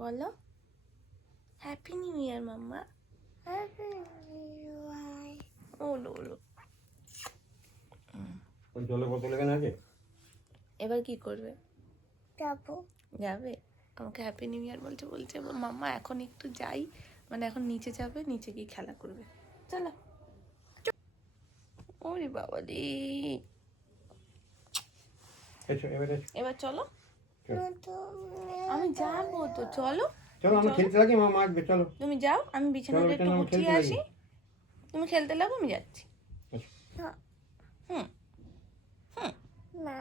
বলো happy new year মাম্মা। ওলো ওলো। জলের বোতল এখানে আছে। এবার কি করবে? যাবে আমাকে হ্যাপি নিউ ইয়ার বলছে বলছে মাম্মা এখন একটু যাই, মানে এখন নিচে যাবে, নিচে গিয়ে খেলা করবে। চলো। ওরে বাবা রে, এবার চলো। আমি যাবো তো, চলো চলো আমরা খেলতে লাগি, মা আসবে। চলো তুমি যাও, আমি বিছানাটা একটু গুছিয়ে আসি। তুমি খেলতে লাগো, আমি যাচ্ছি। হুম হুম না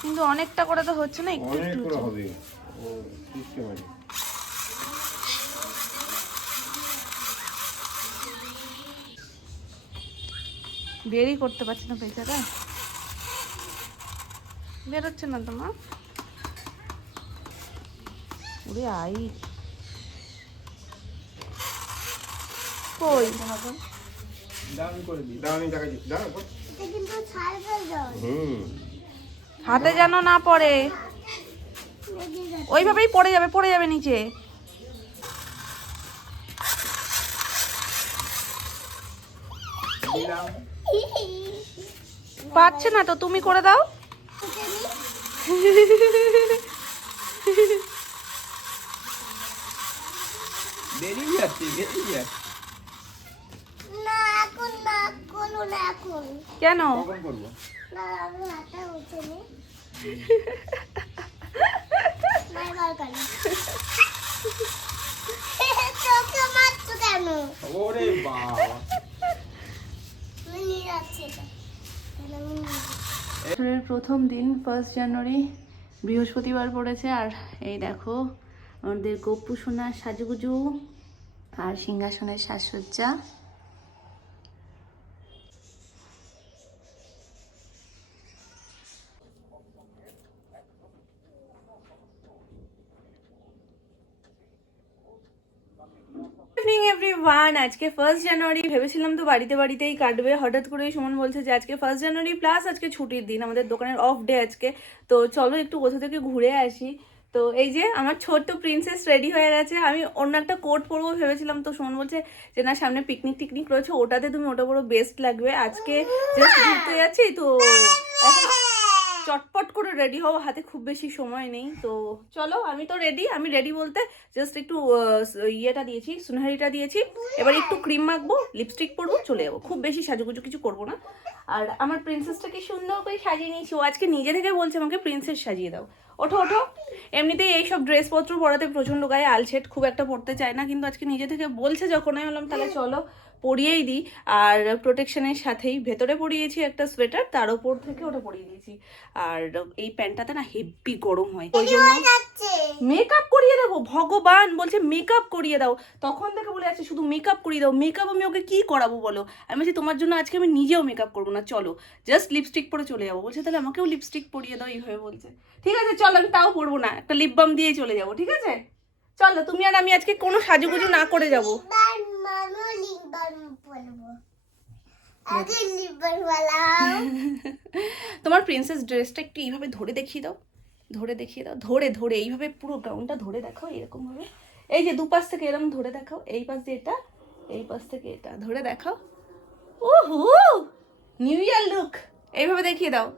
কিন্তু অনেকটা করে তো হচ্ছে না, একটু একটু হবে। ও সিস্টেম আছে। বেরই করতে পারছি না বেচারা, বেরোচ্ছে না তোমার। ওরে আই কই হাতে যেন না পড়ে, ওইভাবেই পড়ে যাবে নিচে। পারছে না তো, তুমি করে দাও। কেন? প্রথম দিন 1 জানুয়ারি, বৃহস্পতিবার পড়েছে। আর এই দেখো আমাদের গপ্পু সোনার সাজুগুজু আর সিংহাসনের সাজসজ্জা। ইভিনিং এভরিওয়ান, আজকে 1 জানুয়ারি। ভেবেছিলাম তো বাড়িতেই কাটবে, হঠাৎ করেই সুমন বলছে যে আজকে 1 জানুয়ারি প্লাস আজকে ছুটির দিন, আমাদের দোকানের অফ ডে আজকে, তো চলো একটু কোথা থেকে ঘুরে আসি। তো এই যে আমার ছোট্ট প্রিন্সেস রেডি হয়ে গেছে। আমি অন্য একটা কোট পরবো ভেবেছিলাম, তো সুমন বলছে যে না সামনে পিকনিক রয়েছে, ওটাতে তুমি ওটা পরো, বেস্ট লাগবে। আজকে জাস্ট ঘুরতে যাচ্ছি তো চটপট করে রেডি হও, হাতে খুব বেশি সময় নেই। তো চলো, আমি তো রেডি। আমি রেডি বলতে জাস্ট একটু ইয়েটা দিয়েছি, সুনহারিটা দিয়েছি, এবার একটু ক্রিম মাখবো, লিপস্টিক পরবো, চলে যাবো। খুব বেশি সাজুগুজু কিছু করবো না। আর আমার প্রিন্সেসটাকে সুন্দর করে সাজিয়ে নিয়েছি। ও আজকে নিজে থেকে বলছে আমাকে প্রিন্সেস সাজিয়ে দাও। ওঠো ওঠো। এমনিতেই এইসব ড্রেসপত্র পরাতে প্রচণ্ড গায়ে আলসেট, খুব একটা পরতে চায় না, কিন্তু আজকে নিজে থেকে বলছে যখন, আমি বললাম তাহলে চলো পরিয়েই দিই। আর প্রোটেকশনের সাথেই ভেতরে পরিয়েছি একটা সোয়েটার, তার উপর থেকে ওটা পরিয়ে দিয়েছি। আর এই প্যান্টটাতে না হেভি গরম হয়, ওই জন্য মেকআপ করিয়ে দেবো। ভগবান বলছে মেকআপ করিয়ে দাও, তখন থেকে বলে আছে শুধু মেকআপ করিয়ে দাও। মেকআপ আমি ওকে কি করাবো বলো? আমি বলছি তোমার জন্য আজকে আমি নিজেও মেকআপ করবো না, চলো জাস্ট লিপস্টিক পরে চলে যাবো। বলছে তাহলে আমাকেও লিপস্টিক পরিয়ে দাও, এইভাবে বলছে। ঠিক আছে চলো, আমি তাও পরবো না, একটা লিপ বাম দিয়েই চলে যাবো। ঠিক আছে চলো, তুমি আর আমি আজকে কোনো সাজুগুজু না করে যাবো। তোমার প্রিন্সেস ড্রেসটা একটু এইভাবে ধরে দেখিয়ে দাও, ধরে এইভাবে পুরো গাউনটা ধরে দেখাও, এরকম ভাবে। এই যে দুপাশ থেকে এরকম ধরে দেখাও, এই পাশ দিয়ে এটা, এই পাশ থেকে এটা ধরে দেখাও। ওহো নিউ ইয়ার লুক, এইভাবে দেখিয়ে দাও।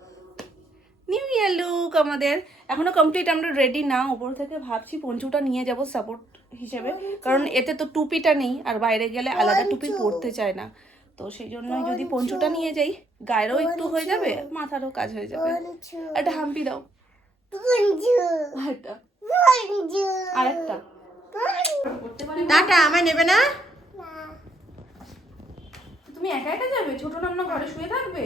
নিউ ইয়ার লুক আমাদের এখনো কমপ্লিট, আমরা রেডি না। ওপর থেকে ভাবছি পঞ্চুটা নিয়ে যাব সাপোর্ট হিসেবে, কারণ এতে তো টুপিটা নেই, আর বাইরে গেলে আলাদা টুপি পরতে চায় না। তো সেই জন্যই যদি পঞ্চুটা নিয়ে যাই, গায়েরও একটু হয়ে যাবে, মাথারও কাজ হয়ে যাবে। একটা হাম্পি দাও, আরেকটা টাটা। আমায় নেবে না? তুমি একা একা যাবে? ছোট নান্না ঘরে শুয়ে থাকবে?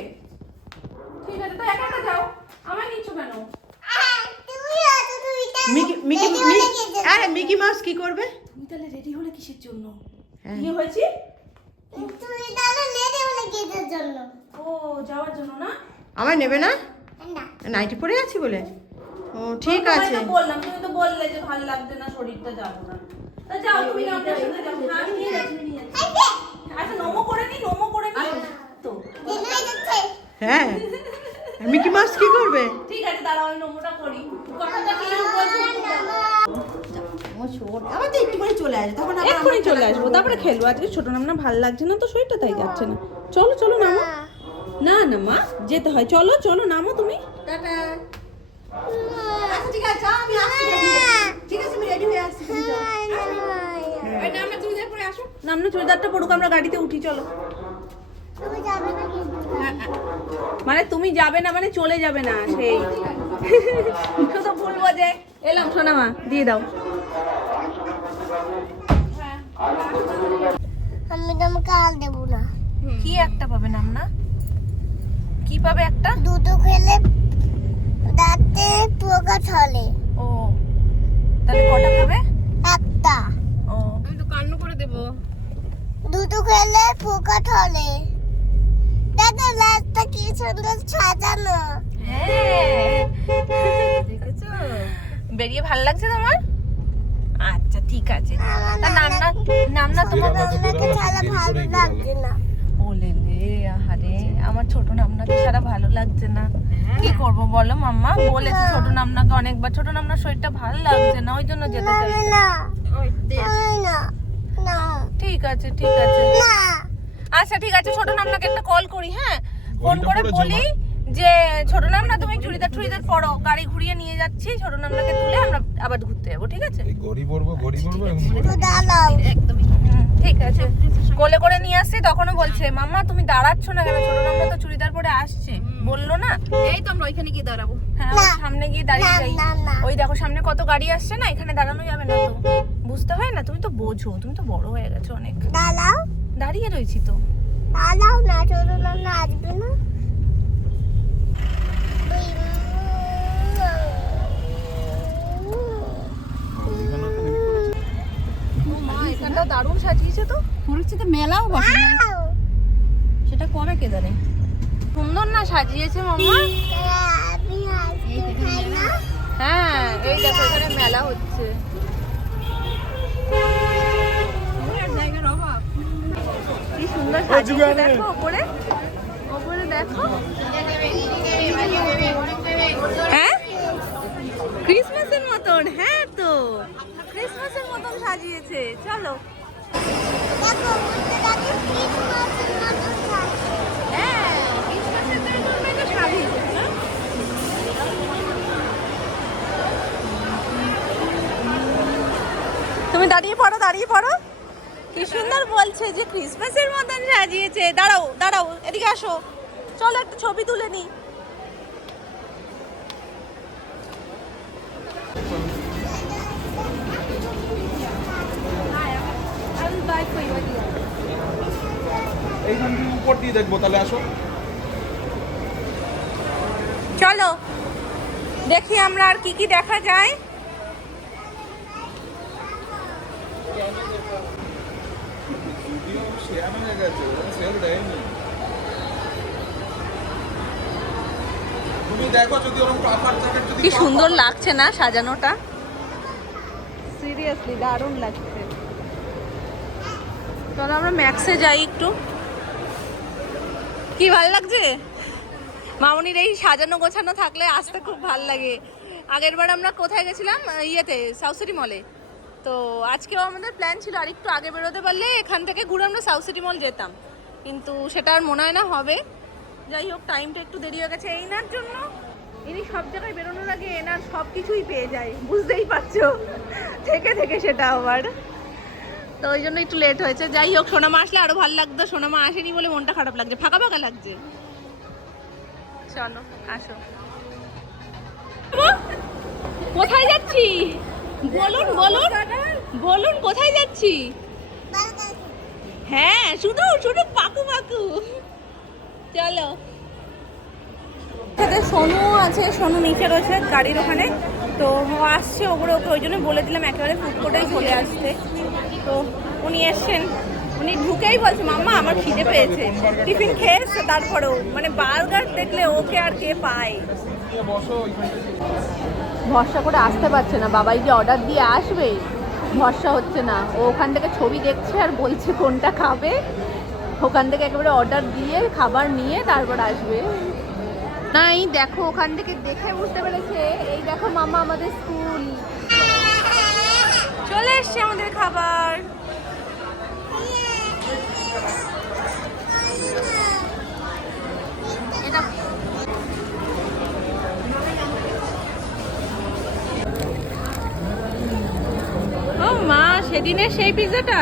ঠিক আছে, তো একা একা যাও, আমায় নিচ্ছ কেন? মিকি মাউস কি করবে? তুমি তাহলে রেডি হলে কিসের জন্য? কি হয়েছে? তুমি তাহলে রেডি হলে কিসের জন্য? ও যাওয়ার জন্য না? আমায় নেবে না? না নাইটি পরে আছি বলে? ও ঠিক আছে, বললাম, তুমি তো বললে যে ভালো লাগছে না শরীরটা, যাবো না। তা যাও তুমি, আমার সাথে যাও। আমি নিয়ে যাচ্ছি। আচ্ছা নমো করে নি তো দিদি যাচ্ছে। হ্যাঁ আর মিকি মাউস কি করবে? ঠিক আছে দাঁড়াও আমি নোংরা করি কথাটা কি বলছো আবার তো একটু পরে চলে আসবে, তখন আবার এক্ষুনি চলে আসবো তারপরে খেলবো। আজকে ছোট নাম না ভালো লাগছে না তো শরীরটা, তাই যাচ্ছে না। চলো চলো নামো। না না মা যেতে হয়, চলো চলো নামো তুমি। টাটা। আচ্ছা ঠিক আছে যাও, আমি আসছি। ঠিক আছে আমি রেডি হয়ে আসছি, তুমি যাও। এই নামনা চুড়িদার পরে আসো, নামনা চুড়িদারটা পরুক, আমরা গাড়িতে উঠি চলো। তুমি যাবে না কিন্তু মানে তুমি যাবে না মানে চলে যাবে না, সেই শুধু বলবো যে এলাম। শোনা মা দিয়ে দাও। আমি তোমাকে আর দেবো না। কি একটা পাবে নামনা? কি পাবে একটা? দুটো খেলে দাঁতে পোকা ছলে। ও তাহলে কটা খাবে? একটা ও আমি তো কান্না করে দেবো। দুটো খেলে পোকা ছলে। দেখো রাস্তা কি সুন্দর সাজানো। হ্যাঁ দেখেছো? বেরিয়ে ভালো লাগছে তোমার? আচ্ছা ঠিক আছে। তা নামনা নামনা তোমার আমাকে ছাড়া ভালো লাগছে না। বলে রে আহারে আমার ছোট নামনাকে সারা ভালো লাগছে না। কি করব বলো মাম্মা? বলেছি ছোট নামনাকে অনেকবার, ছোট নামনার শরীরটা ভালো লাগছে না, ওই জন্য যেতে চাইছি। না না না ঠিক আছে ঠিক আছে। না আচ্ছা ঠিক আছে ছোট নামনাকে একটা কল করি, হ্যাঁ ফোন করে বলি যে ছোট নামনা তুমি চুড়িদার টুড়িদার পরো, গাড়ি ঘুরিয়ে নিয়ে যাচ্ছি, ছোট নামনাকে তুলে আমরা আবার ঘুরতে যাবো, ঠিক আছে? এই গড়ি পড়বো দাঁড়াও একদমই ঠিক আছে। কোলে করে নিয়ে আসছি, তখনও বলছে মাম্মা তুমি দাঁড়াচ্ছ না কেন, ছোট নামনা তো চুড়িদার পরে আসছে বললো না। এই তো আমরা ওইখানে গিয়ে দাঁড়াবো। হ্যাঁ ওই সামনে গিয়ে দাঁড়িয়ে যাই। না, না। ওই দেখো সামনে কত গাড়ি আসছে না, এখানে দাঁড়ানো যাবে না তো, বুঝতে হয় না? তুমি তো বোঝো, তুমি তো বড় হয়ে গেছো অনেক। দাঁড়াও দাঁড়িয়ে রয়েছি তো। দাঁড়াও না ছোট না আসবে না। মা এখানটা দারুণ সাজিয়েছে তো। মনে হচ্ছে তো মেলাও বসে, সেটা কবে কে জানে। সুন্দর না সাজিয়েছে মাম্মা? আমি আসতে খাই না। হ্যাঁ এই দেখো এখানে মেলা হচ্ছে। জায়গার অভাব। কি সুন্দর সাজিয়েছে দেখো ওপরে, ওপরে দেখো। হ্যাঁ ক্রিসমাসের মতন, হ্যাঁ তো ক্রিসমাসের মতন সাজিয়েছে। চলো দেখো বুঝতে লাগে ক্রিসমাসের মতন সাজছে। হ্যাঁ ক্রিসমাসের জন্যই তো সাজিয়েছে না? তুমি দাঁড়িয়ে পড়ো দাঁড়িয়ে পড়ো। কি সুন্দর বলছে যে ক্রিসমাসের মতন সাজিয়েছে। দাঁড়াও দাঁড়াও এদিকে আসো, চলো একটা ছবি তুলে নি। এইখান থেকে উপর দিয়ে দেখবো, তাহলে আসো। চলো দেখি আমরা আর কি কি দেখা যায়। শেয়ার হয়ে গেছে, সেল দেয়নি। তুমি দেখো যদি ওরকম অফার থাকে, যদি কি সুন্দর লাগছে না সাজানোটা, সিরিয়াসলি দারুণ লাগছে। চলো আমরা ম্যাক্সে যাই একটু। কি ভালো লাগছে মামনির এই সাজানো গোছানো থাকলে আসতে খুব ভালো লাগে। আগের বার আমরা কোথায় গেছিলাম, ইয়েতে সাউথ সিটি মলে। তো আজকেও আমাদের প্ল্যান ছিল আর একটু আগে বেরোতে পারলে এখান থেকে ঘুরে আমরা সাউথ সিটি মল যেতাম, কিন্তু সেটা আর মনে হয় না হবে। যাই হোক টাইমটা একটু দেরি হয়ে গেছে এইনার জন্য। ইনি সব জায়গায় বেরোনোর আগে এনার সব কিছুই পেয়ে যায়, বুঝতেই পারছো, থেকে থেকে সেটা আবার। তো ওই জন্য একটু লেট হয়েছে। যাই হোক সোনামা আসলে আরো ভালো লাগতো, সোনামা আসেনি বলে মনটা খারাপ লাগছে, ফাঁকা ফাঁকা লাগছে। চলো আসো। কোথায় যাচ্ছি বলুন বলুন বলুন, কোথায় যাচ্ছি? হ্যাঁ শুধু শুধু পাকু পাকু। চলো সাথে সোনু আছে, সোনু নিচে রয়েছে গাড়ির ওখানে, তো ও আসছে ওপরে, ওকে ওই জন্য বলে দিলাম একেবারে ফুড কোর্টেই চলে আসতে। তো উনি এসছেন, উনি ঢুকেই বলছে মাম্মা আমার খিদে পেয়েছে। টিফিন খেয়ে এসছে তারপরেও, মানে বার্গার দেখলে ওকে আর কে পায়। ভরসা করে আসতে পারছে না, বাবাই যে অর্ডার দিয়ে আসবে ভরসা হচ্ছে না। ও ওখান থেকে ছবি দেখছে আর বলছে কোনটা খাবে, ওখান থেকে একেবারে অর্ডার দিয়ে খাবার নিয়ে তারপর আসবে। নাই দেখো ওখান থেকে দেখে বুঝতে পেরেছে এই দেখো মামা আমাদের স্কুল চলে এসছে আমাদের খাবার এটা ও মা সেদিনের সেই পিৎজাটা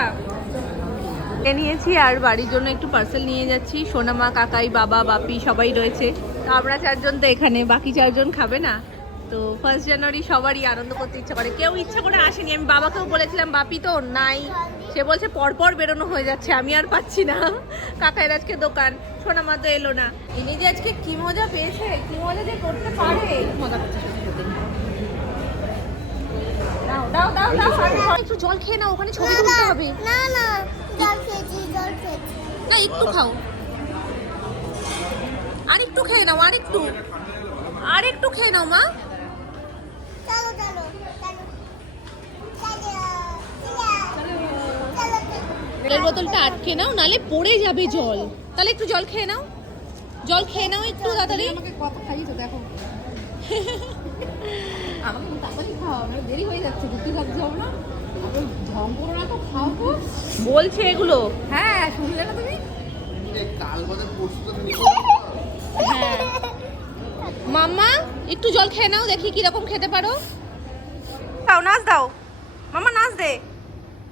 নিয়েছি আর বাড়ির জন্য একটু পার্সেল নিয়ে যাচ্ছি সোনামা কাকাই বাবা বাপি সবাই রয়েছে তো আমরা 4 জন তো এখানে বাকি 4 জন খাবে না তো 1 জানুয়ারি সবারই আনন্দ করতে ইচ্ছা করে কেউ ইচ্ছা করে আসেনি আমি বাবাকেও বলেছিলাম বাপি তো নাই সে বলছে পরপর বেরোনো হয়ে যাচ্ছে আমি আর পাচ্ছি না কাকাইয়ের আজকে দোকান সোনামা তো এলো না ইনি যে আজকে কি মজা পেয়েছে কি মজা যে করতে পারে মজা করছে দাও দাও দাও দাও একটু জল খেয়ে নাও ওখানে ছবি তুলতে হবে না না জল খেয়েছি না একটু খাও আর একটু খেয়ে নাও আর একটু খেয়ে নাও মা চলো চলো জলের বোতলটা আটকে নাও নালে পড়ে যাবে জল তাহলে একটু জল খেয়ে নাও একটু তাড়াতাড়ি আমাকে কত খাইছো দেখো আমাকে তাড়াতাড়ি খাও আমার দেরি হয়ে যাচ্ছে রুটি খাচ্ছি না আবার ঢং করো না তো খাও তো বলছে এগুলো হ্যাঁ শুনলে না তুমি হ্যাঁ মাম্মা একটু জল খেয়ে নাও দেখি কি রকম খেতে পারো দাও নাচ দাও মামা নাচ দে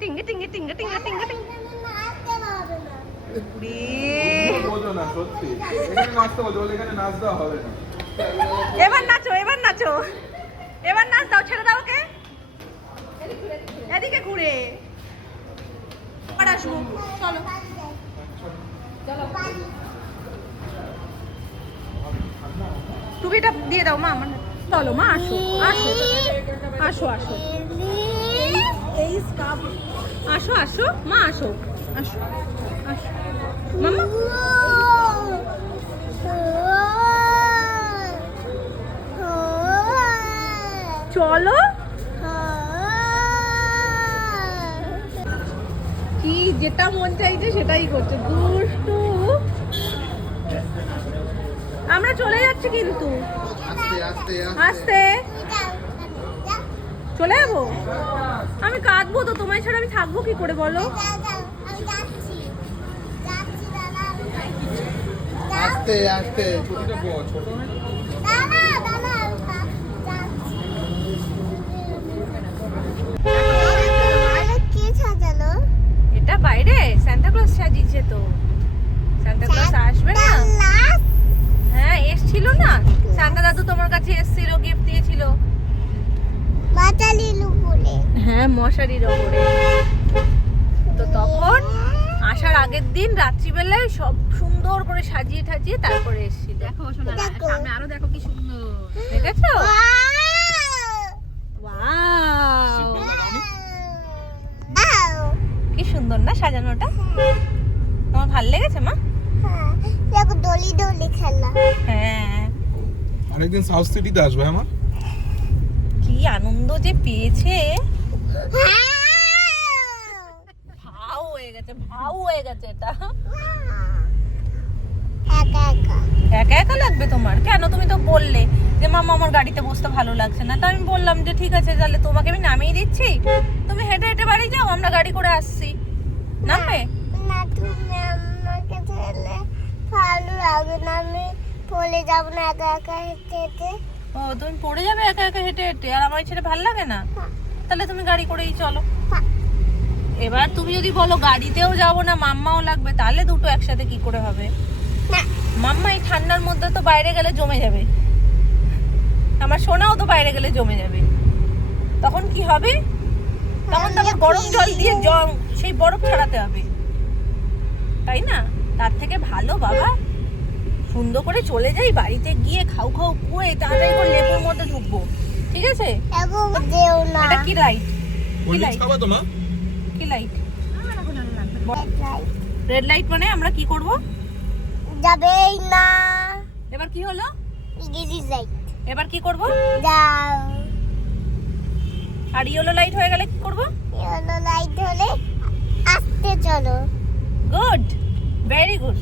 টিঙ্গে টিঙ্গে টিঙ্গে টিঙ্গে টিঙ্গে টিঙ্গে বোঝো না সত্যি এখানে নাচতে বলতে বলে এখানে নাচ দেওয়া হবে না এবার নাচ দাও ছেড়ে দাও ওকে এদিকে ঘুরে আর আসবো চলো টুপিটা দিয়ে দাও মা আমার চলো মা আসো এই স্কার্ফ আসো মা আসো মামা চলো কি যেটা মন চাইছে সেটাই করছে দুষ্টু আমরা চলে যাচ্ছি কিন্তু আস্তে চলে যাবো আমি কাঁদবো তো তোমায় ছাড়া আমি থাকবো কি করে বলো আস্তে আস্তে ছুটিটা ছোট এটা বাইরে সান্তা ক্লজ সাজিয়েছে তো সান্তা ক্লজ আসবে না হ্যাঁ এসছিল না সান্তা দাদু তোমার কাছে এসেছিল গিফট দিয়েছিল হ্যাঁ মশারির ওপরে তো তখন আসার আগের দিন রাত্রিবেলায় সব সুন্দর করে সাজিয়ে ঠাজিয়ে তারপরে এসেছিল দেখো শোনা সামনে আরো দেখো কি সুন্দর দেখেছো ওয়াও কি সুন্দর না সাজানোটা তোমার ভালো লেগেছে মা দলি খেলা হ্যাঁ আরেকদিন সাউথ সিটিতে আসবে আমার কি আনন্দ যে পেয়েছে ভাও হয়ে গেছে এটা একা একা লাগবে তোমার কেন তুমি তো বললে যে মামা আমার গাড়িতে বসতে ভালো লাগছে না তাই আমি বললাম যে ঠিক আছে তাহলে তোমাকে আমি নামিয়ে দিচ্ছি তুমি হেঁটে হেঁটে বাড়ি যাও আমরা গাড়ি করে আসছি নামবে না তুমি আমাকে ছেলে ভালো লাগে না আমি পড়ে যাব না একা একা হেঁটে হেঁটে ও তুমি পড়ে যাবে একা একা হেঁটে হেঁটে আর আমার ছেলে ভালো লাগে না তাহলে তুমি গাড়ি করেই চলো এবার তুমি যদি বলো গাড়িতেও যাবো না মাম্মাও লাগবে তাহলে দুটো একসাথে কি করে হবে মাম্মা এই ঠান্ডার মধ্যে তো বাইরে গেলে জমে যাবে আমার সোনাও তো বাইরে গেলে জমে যাবে তখন কি হবে তখন তো আবার গরম জল দিয়ে সেই বরফ ছাড়াতে হবে তাই না তার থেকে ভালো বাবা সুন্দর করে চলে যাই বাড়িতে গিয়ে খাও কুয়ে তাড়াতাড়ি করে লেবুর মধ্যে ঢুকবো ঠিক আছে এবং যেও না এটা কি লাইট ওই খাবা তো মা কি লাইট রেড লাইট মানে আমরা কি করব যাবেই না এবার কি হলো ইগিজি যাই এবার কি করব যাও আর ইয়েলো লাইট হয়ে গেলে কি করব ইয়েলো লাইট হলে আস্তে চলো গুড ভেরি গুড